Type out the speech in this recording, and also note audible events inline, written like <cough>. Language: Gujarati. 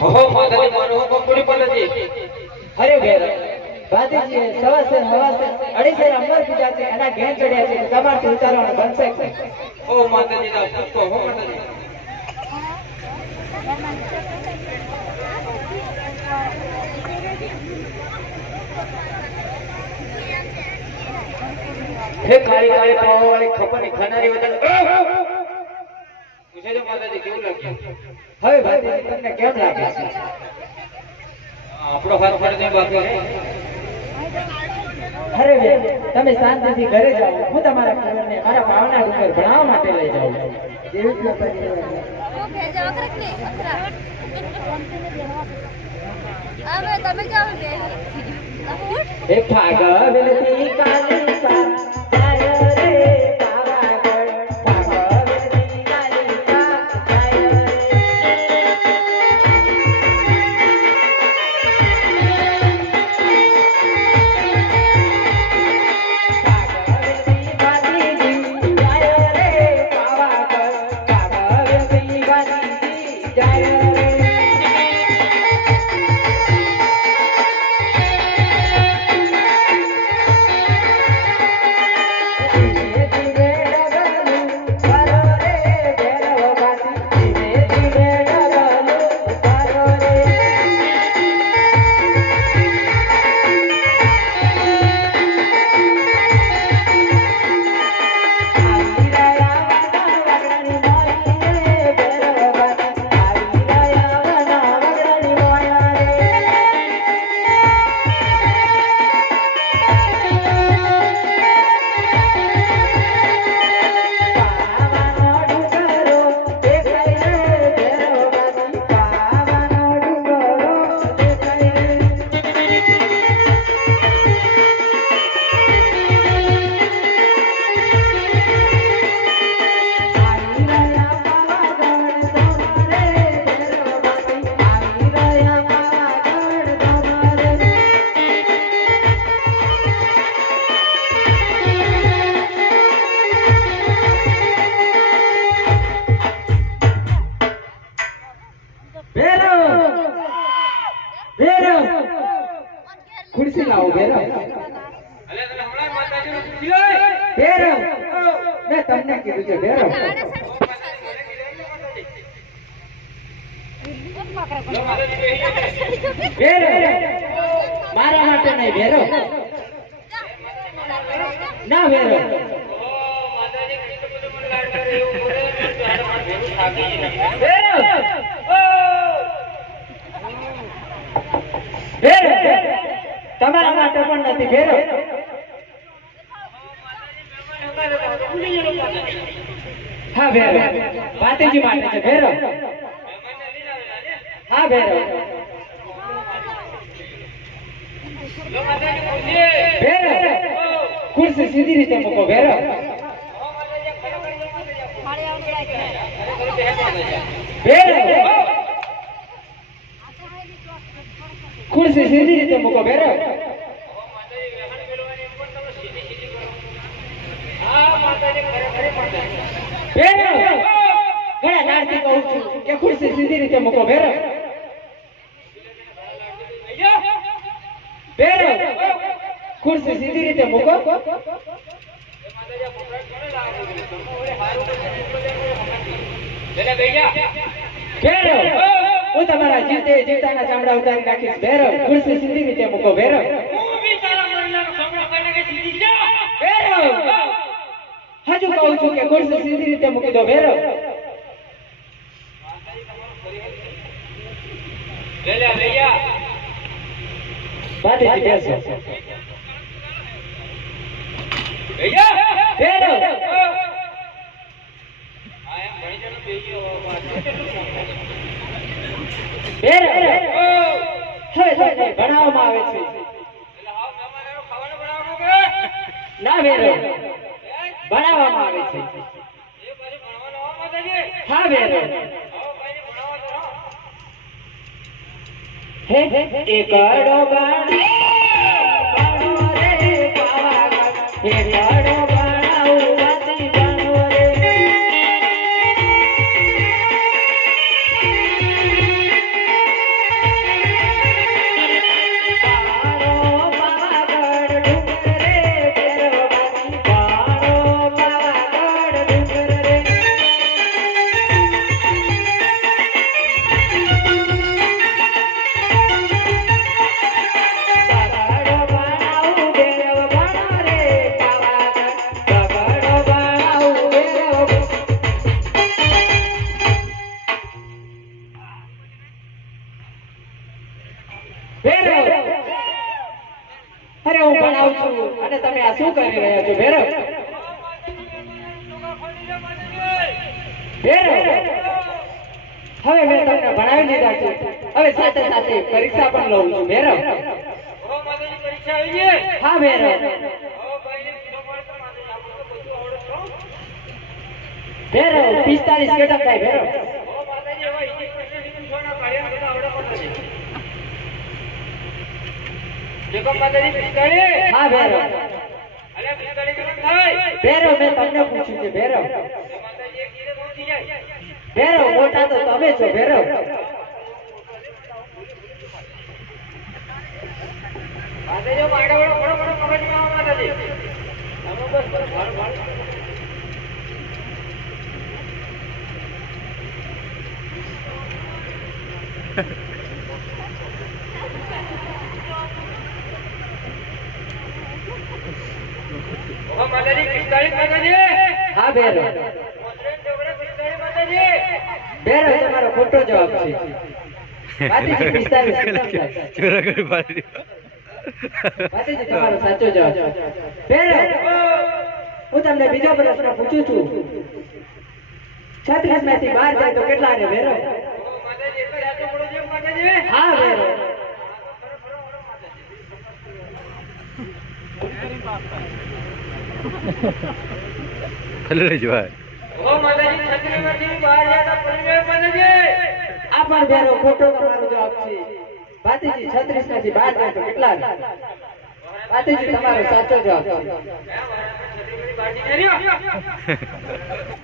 ઓહો માતાજી મારો હુકમ પૂરી પડાજી અરે બેર ભાતીજીએ સવાસે હવાસે અઢીસે અમર પૂજા છે એના ઘેર ચડ્યા છે તમારથી ઉતારવાનું બનશે ઓ માતાજી ના હો માતાજી. હે કાળી કાળી પાવા વાળી ખબર ખાનારી વધારે પૂછે તો માતાજી કેવું લાગ્યું હવે ભાતીજી તમને કેમ લાગે? આપણો હાથ પડે બાકી. અરે બેન તમે શાંતિથી ઘરે જાઓ. હું તમારા ઘરને મારા ભાવના ઉપર ભણાવવા માટે લઈ જાઉં એવી જ માતાજી તમે જાઓ બે હે ખુરશી લાવો માતાજીનું પૂછ્યું મેં તમને કીધું છે ભેરો મારા માટે નહીં ભેરો ના ભેરો ભેરો ભેરો તમારા માટે પણ નથી, ભેરો. હા, ભેરો. પાટીજી માટે છે, ભેરો. હા, ભેરો. ભેરો. ખુરશી સીધી રીતે મૂકો, ભેરો. ભેરો. ખુરશી સીધી રીતે મૂકો બેરો ભેરો ઘણા કે ખુરશી સીધી રીતે મૂકો બેરો ભેરો ખુરશી સીધી રીતે મૂકો ભેરો હું તમારા જીતે જીતાના ચામડા ઉતારી નાખીશ ભેરો ખુરશી સીધી રીતે મૂકો ભેરો ભેરો હજુ કહું છું કે ખુરશી સીધી રીતે મૂકી દો ભેરો ભાતીજી બેસો ભેરો ભેરો હવે તમને ભણાવવામાં આવે છે ના વેરો ભણાવવામાં આવે છે હા વેરો હે એકડો બાણો છું અને તમે આ શું કરી રહ્યા છો? ભેરવ. હવે મેં તમને ભણાવી લીધા છે. હવે સાથે સાથે પરીક્ષા પણ લઉં છું. ભેરવ. હા, ભેરવ. ભેરવ, પિસ્તાલીસ કેટલા થાય, ભેરવ ઓ માતાજી હવે ઈજી પ્રશ્ન નીકળી છોડના કાર્ય બધા આવડે માતાજી માતાજી પિસ્તાળી હા ભેરવ અરે પિસ્તાળી કેટલા થાય ભેરવ મેં તમને પૂછ્યું છે ભેરવ તો મોટા તમે છો ભેરવ માતાજી માડે વડો વડો વડો મગજમાં આવો માતાજી. તમે બસ બસ ભાર ભાર ઓ માતાજી પિસ્તાળીસ માતાજી હા પિસ્તાળીસ માતાજી તમારો ખોટો જવાબ છે. માતાજી પિસ્તાલીસ <laughs> ચોરાગઢ પાડી માતાજી તમારો સાચો જવાબ ભેરવ હું તમને બીજો પ્રશ્ન પૂછું છું. છત્રીસમાંથી બાર જાય તો કેટલા ને વેરો હા વેરો Thank જ ભેરવ ભાઈ ઓ માતાજી છત્રીમાંથી બહાર જતા પરિવાર માતાજી આ પણ ભેરવ ખોટો તમારો જવાબ છે ભાતીજી છત્રીસમાંથી બહાર જાય તો કેટલા ભાતીજી તમારો સાચો જવાબ છે